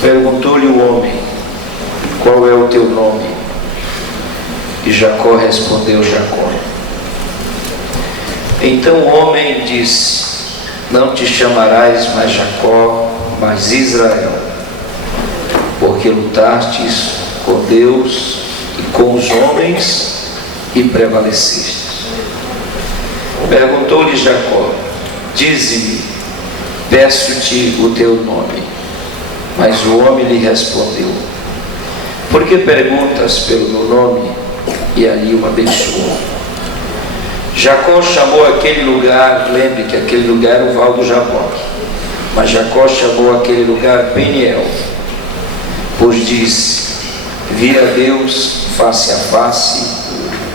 Perguntou-lhe o homem: qual é o teu nome? E Jacó respondeu: Jacó. Então o homem disse: não te chamarás mais Jacó, mas Israel, porque lutastes com Deus e com os homens e prevalecestes. Perguntou-lhe Jacó: dize-me, peço-te o teu nome. Mas o homem lhe respondeu: por que perguntas pelo meu nome? E ali o abençoou. Jacó chamou aquele lugar, lembre que aquele lugar era o Val do Jaboque, mas Jacó chamou aquele lugar Peniel, pois disse: vi a Deus face a face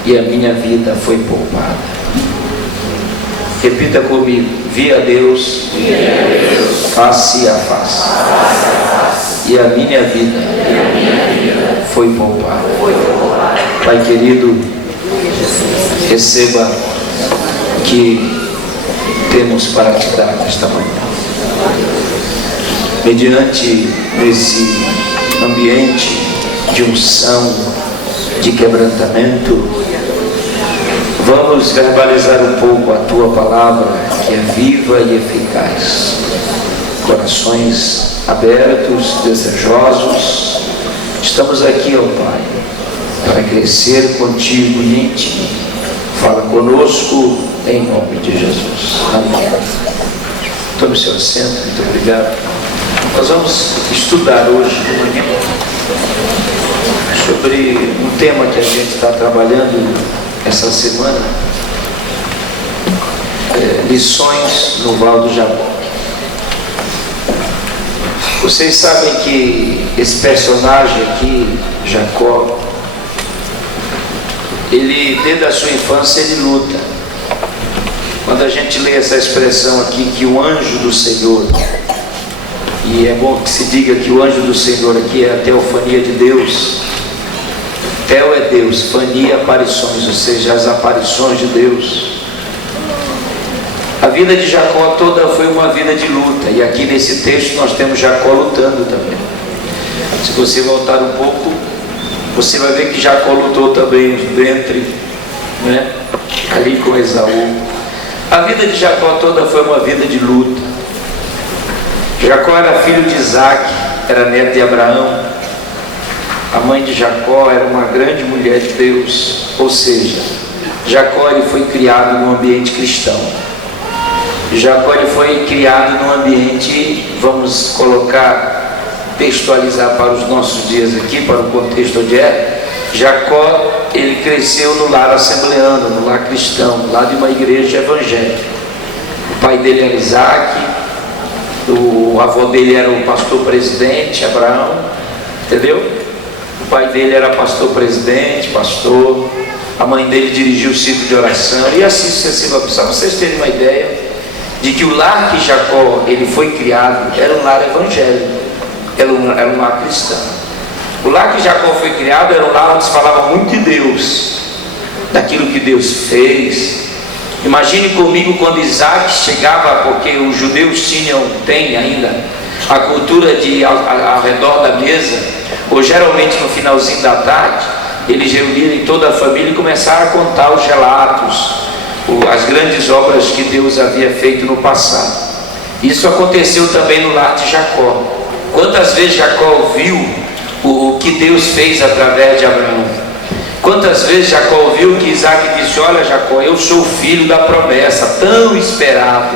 e a minha vida foi poupada. Repita comigo: vi a Deus face a face e a minha vida foi poupada. Pai querido, receba o que temos para te dar nesta manhã. Mediante esse ambiente de unção, de quebrantamento, vamos verbalizar um pouco a tua palavra, que é viva e eficaz. Corações abertos, desejosos, estamos aqui, ó Pai, para crescer contigo e em ti. Fala conosco em nome de Jesus. Amém. Tome seu assento, muito obrigado. Nós vamos estudar hoje de manhã sobre um tema que a gente está trabalhando essa semana, lições no Val do Jaboque. Vocês sabem que esse personagem aqui, Jacó, ele desde a sua infância ele luta. Quando a gente lê essa expressão aqui, que o anjo do Senhor, e é bom que se diga que o anjo do Senhor aqui é a teofania de Deus. Teo é Deus, fania aparições, ou seja, as aparições de Deus. A vida de Jacó toda foi uma vida de luta, e aqui nesse texto nós temos Jacó lutando também. Se você voltar um pouco, você vai ver que Jacó lutou também no ventre, né? Ali com Esaú. A vida de Jacó toda foi uma vida de luta. Jacó era filho de Isaac, era neto de Abraão. A mãe de Jacó era uma grande mulher de Deus, ou seja, Jacó ele foi criado num ambiente cristão. Jacó ele foi criado num ambiente, vamos colocar, textualizar para os nossos dias aqui, para o contexto onde é. Jacó ele cresceu no lar assembleano, no lar cristão, no lar de uma igreja evangélica. O pai dele era Isaac, o avô dele era o pastor presidente Abraão, entendeu? O pai dele era pastor presidente, pastor. A mãe dele dirigiu o ciclo de oração e assim sucessivamente. Só para vocês terem uma ideia de que o lar que Jacó ele foi criado era um lar evangélico, era um lar cristão. O lar que Jacó foi criado era um lar onde se falava muito de Deus, daquilo que Deus fez. Imagine comigo quando Isaac chegava, porque os judeus têm ainda a cultura de ao redor da mesa, ou geralmente no finalzinho da tarde, eles reunirem toda a família e começaram a contar os relatos, as grandes obras que Deus havia feito no passado. Isso aconteceu também no lar de Jacó. Quantas vezes Jacó ouviu o que Deus fez através de Abraão? Quantas vezes Jacó ouviu que Isaac disse: olha, Jacó, eu sou o filho da promessa, tão esperado.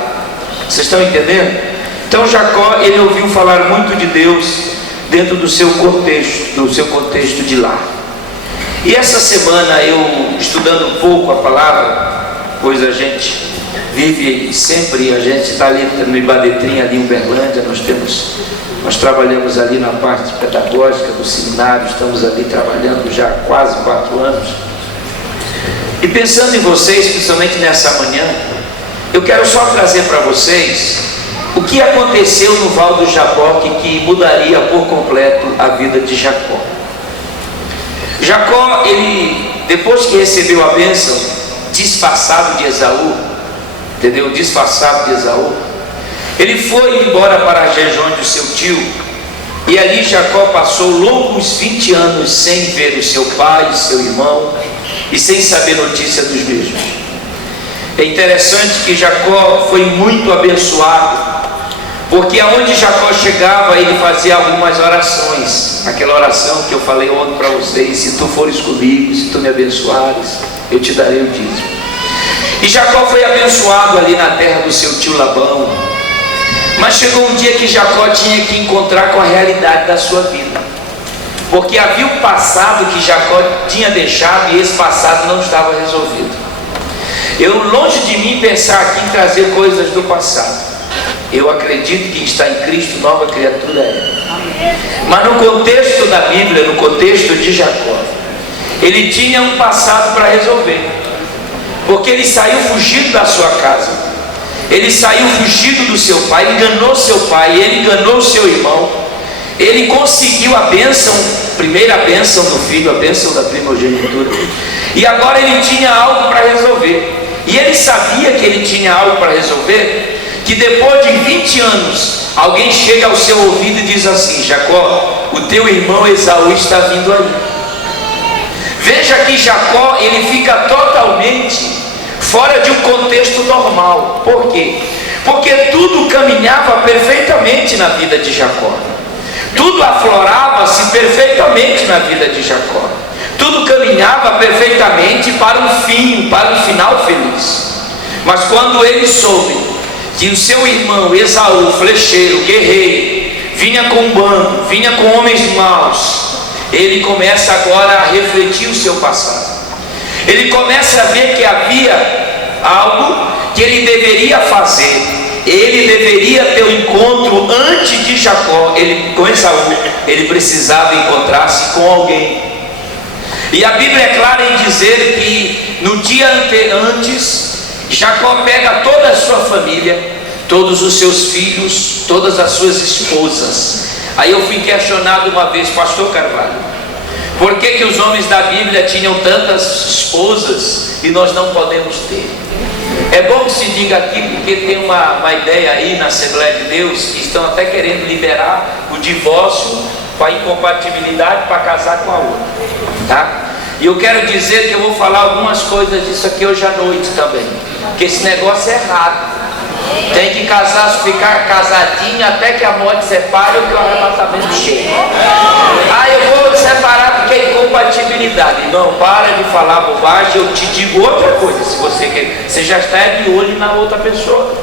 Vocês estão entendendo? Então Jacó, ele ouviu falar muito de Deus dentro do seu contexto de lar. E essa semana eu, estudando um pouco a palavra, pois a gente vive sempre, a gente está ali no Ibadetrim, ali em Uberlândia, nós trabalhamos ali na parte pedagógica do seminário, estamos ali trabalhando já há quase 4 anos. E pensando em vocês, principalmente nessa manhã, eu quero só trazer para vocês o que aconteceu no Val do Jaboque que mudaria por completo a vida de Jacó. Jacó, ele, depois que recebeu a bênção, disfarçado de Esaú, entendeu? Disfarçado de Esaú, ele foi embora para as regiões do seu tio, e ali Jacó passou longos 20 anos sem ver o seu pai e seu irmão, e sem saber notícia dos mesmos. É interessante que Jacó foi muito abençoado, porque aonde Jacó chegava, ele fazia algumas orações. Aquela oração que eu falei ontem para vocês: se tu fores comigo, se tu me abençoares, eu te darei o dízimo. E Jacó foi abençoado ali na terra do seu tio Labão. Mas chegou um dia que Jacó tinha que encontrar com a realidade da sua vida, porque havia um passado que Jacó tinha deixado, e esse passado não estava resolvido. Eu, longe de mim pensar aqui em trazer coisas do passado. Eu acredito que quem está em Cristo, nova criatura é. Mas no contexto da Bíblia, no contexto de Jacó, ele tinha um passado para resolver, porque ele saiu fugido da sua casa, ele saiu fugido do seu pai, ele enganou seu pai, ele enganou seu irmão, ele conseguiu a bênção, primeira bênção do filho, a bênção da primogenitura, e agora ele tinha algo para resolver. E ele sabia que ele tinha algo para resolver, que depois de 20 anos, alguém chega ao seu ouvido e diz assim: Jacó, o teu irmão Esaú está vindo aí. Veja que Jacó, ele fica totalmente fora de um contexto normal. Por quê? Porque tudo caminhava perfeitamente na vida de Jacó, tudo aflorava-se perfeitamente na vida de Jacó, tudo caminhava perfeitamente para um fim, para um final feliz. Mas quando ele soube que o seu irmão Esaú, flecheiro, guerreiro, vinha com um bando, vinha com homens maus, ele começa agora a refletir o seu passado. Ele começa a ver que havia algo que ele deveria fazer. Ele deveria ter um encontro antes de Jacó, com Esaú. Ele precisava encontrar-se com alguém. E a Bíblia é clara em dizer que no dia antes, Jacó pega toda a sua família, todos os seus filhos, todas as suas esposas. Aí eu fui questionado uma vez: pastor Carvalho, por que os homens da Bíblia tinham tantas esposas e nós não podemos ter? É bom que se diga aqui, porque tem uma ideia aí na Assembleia de Deus que estão até querendo liberar o divórcio com a incompatibilidade para casar com a outra, tá? E eu quero dizer que eu vou falar algumas coisas disso aqui hoje à noite também, porque esse negócio é errado. Tem que casar, ficar casadinho até que a morte separe ou que o arrebatamento chegue. Ah, eu vou separar porque é incompatibilidade. Não, para de falar bobagem. Eu te digo outra coisa: se você quer, você já está de olho na outra pessoa.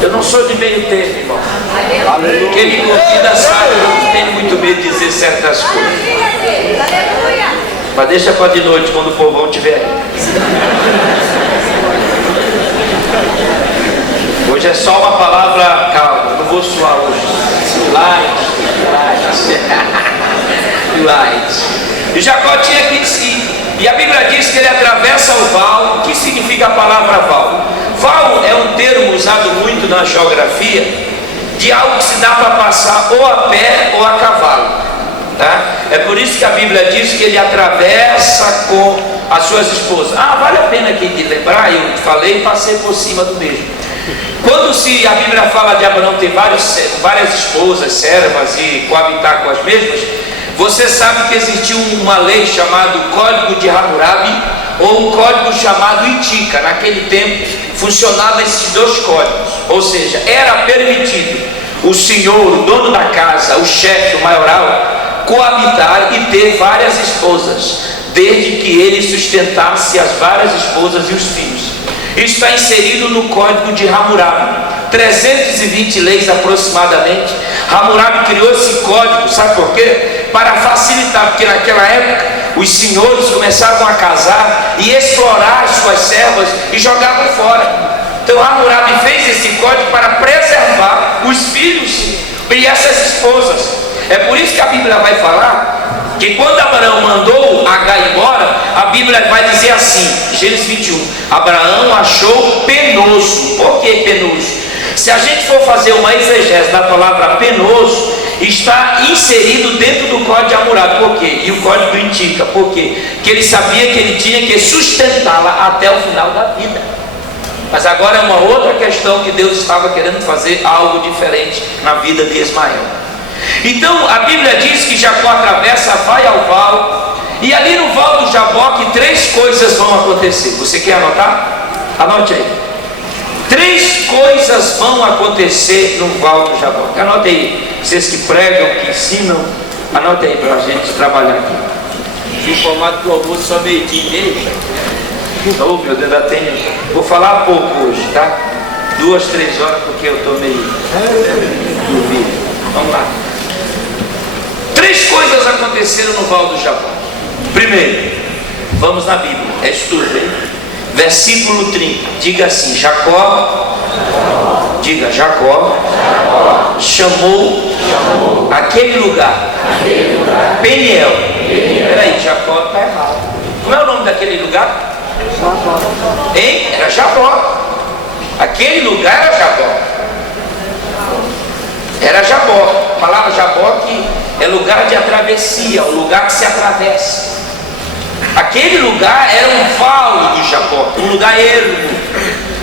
Eu não sou de meio termo, irmão. Quem me convida sabe, eu não tenho muito medo de dizer certas coisas. Mas deixa para de noite, quando o povão estiver aí. Hoje é só uma palavra calma, não vou suar hoje. Light. E Jacó tinha que ir. E a Bíblia diz que ele atravessa o val. O que significa a palavra val? Val é um termo usado muito na geografia, de algo que se dá para passar ou a pé ou a cavalo, tá? É por isso que a Bíblia diz que ele atravessa com as suas esposas. Vale a pena aqui de lembrar, eu falei e passei por cima do mesmo. Quando a Bíblia fala de Abraão ter várias esposas, servas e coabitar com as mesmas, você sabe que existiu uma lei chamada Código de Hammurabi ou um código chamado Itica. Naquele tempo funcionavam esses dois códigos, ou seja, era permitido o senhor, o dono da casa, o chefe, o maioral, coabitar e ter várias esposas, desde que ele sustentasse as várias esposas e os filhos. Isso está inserido no Código de Hammurabi, 320 leis aproximadamente. Hammurabi criou esse código, sabe por quê? Para facilitar, porque naquela época os senhores começavam a casar e explorar as suas servas e jogavam fora. Então Hammurabi fez esse código para preservar os filhos e essas esposas. É por isso que a Bíblia vai falar que quando Abraão mandou Agar embora, a Bíblia vai dizer assim, Gênesis 21, Abraão achou penoso. Por que penoso? Se a gente for fazer uma exegese da palavra penoso, está inserido dentro do Código de Hammurabi. Por quê? E o Código indica, por quê? Que ele sabia que ele tinha que sustentá-la até o final da vida. Mas agora é uma outra questão, que Deus estava querendo fazer algo diferente na vida de Ismael. Então a Bíblia diz que Jacó atravessa, vai ao val, e ali no val do Jaboque 3 coisas vão acontecer. Você quer anotar? Anote aí. 3 coisas vão acontecer no val do Jaboque. Anote aí. Vocês que pregam, que ensinam, anote aí para a gente trabalhar aqui. Fui informado que o almoço só meio-dia e meia. Oh, meu Deus, ainda tenho. Vou falar pouco hoje, tá? 2, 3 horas, porque eu estou meio dormindo. Vamos lá. 3 coisas aconteceram no val do Jaboque. Primeiro, vamos na Bíblia, é estudo, hein? Versículo 30, diga assim: Jacó, diga Jacó, chamou aquele lugar Peniel. Peraí, Jacó está errado. Como é o nome daquele lugar? Hein? Era Jabó. Aquele lugar era Jabó. Era Jabó. A palavra Jabó que é lugar de travessia, o lugar que se atravessa. Aquele lugar era um vale do Jabó, um lugar ermo,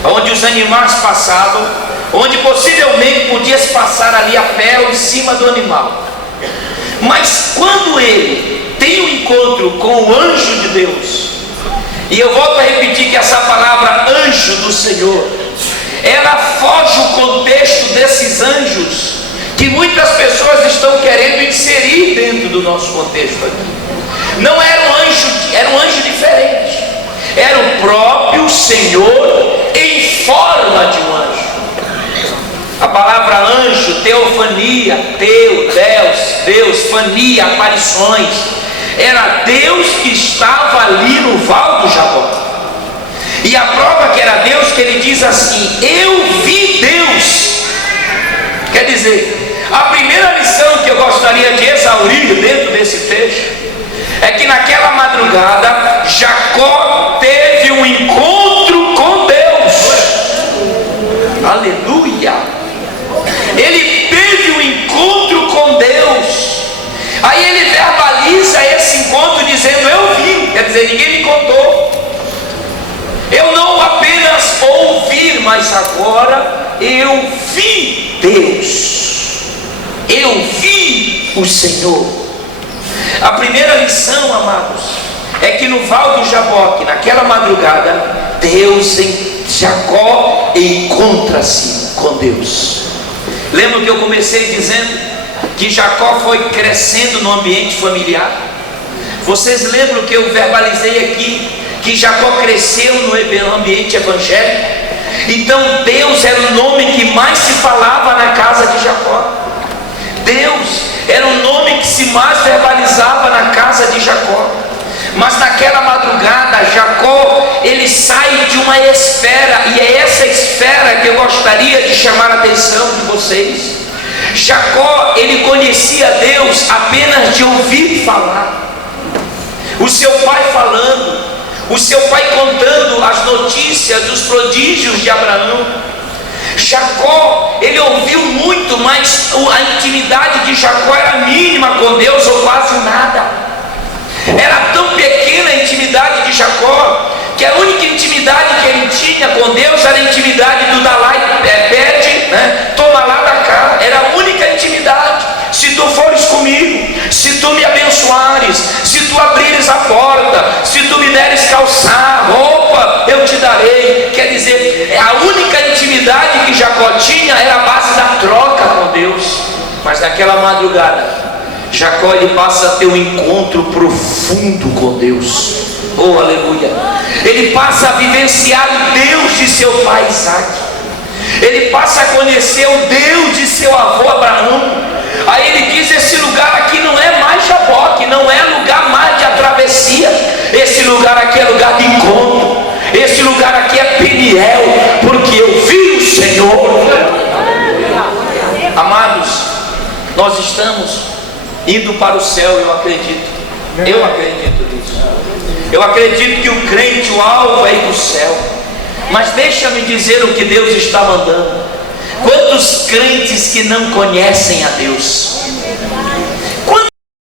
onde os animais passavam, onde possivelmente podia se passar ali a pé ou em cima do animal. Mas quando ele tem um encontro com o anjo de Deus, e eu volto a repetir que essa palavra anjo do Senhor, ela foge o contexto desses anjos que muitas pessoas estão querendo inserir dentro do nosso contexto aqui. Não era um anjo, era um anjo diferente. Era o próprio Senhor em forma de um anjo. A palavra anjo, teofania, Deus, fania, aparições. Era Deus que estava ali no val do Jaboque. E a prova que era Deus, que ele diz assim: eu vi Deus. Quer dizer, a primeira lição que eu gostaria de exaurir dentro desse texto é que naquela madrugada Jacó teve um encontro com Deus. Aleluia! Ele teve um encontro com Deus. Aí ele verbaliza esse encontro dizendo: eu vi. Quer dizer, ninguém me contou. Eu não apenas ouvi, mas agora eu vi Deus. Eu vi o Senhor. A primeira lição, amados, é que no val do Jaboque, naquela madrugada, Jacó encontra-se com Deus. Lembra que eu comecei dizendo que Jacó foi crescendo no ambiente familiar? Vocês lembram que eu verbalizei aqui que Jacó cresceu no ambiente evangélico? Então Deus era o nome que mais se falava na casa de Jacó. Deus era o nome que se mais verbalizava na casa de Jacó. Mas naquela madrugada Jacó, ele sai de uma esfera, e é essa esfera que eu gostaria de chamar a atenção de vocês. Jacó, ele conhecia Deus apenas de ouvir falar. O seu pai falando, o seu pai contando as notícias dos prodígios de Abraão. Jacó, ele ouviu muito, mas a intimidade de Jacó era mínima com Deus, ou quase nada. Era tão pequena a intimidade de Jacó, que a única intimidade que ele tinha com Deus era a intimidade do Dalai, pede, né? Toma lá da cá. Era a única intimidade. Se tu fores comigo, se tu me abençoares, se tu abrires a porta, se tu me deres calçar, roupa, eu te darei. Quer dizer, a única intimidade que Jacó tinha era a base da troca com Deus. Mas naquela madrugada, Jacó, ele passa a ter um encontro profundo com Deus. Oh, aleluia. Ele passa a vivenciar o Deus de seu pai Isaac. Ele passa a conhecer o Deus de seu avô Abraão. Aí ele diz: esse lugar aqui não é mais Jaboque, não é lugar mais de travessia. Esse lugar aqui é lugar de encontro. Esse lugar aqui é Peniel, porque eu vi o Senhor. Amados, nós estamos indo para o céu, eu acredito. Eu acredito nisso. Eu acredito que o crente, o alvo é ir do céu. Mas deixa-me dizer o que Deus está mandando. Quantos crentes que não conhecem a Deus?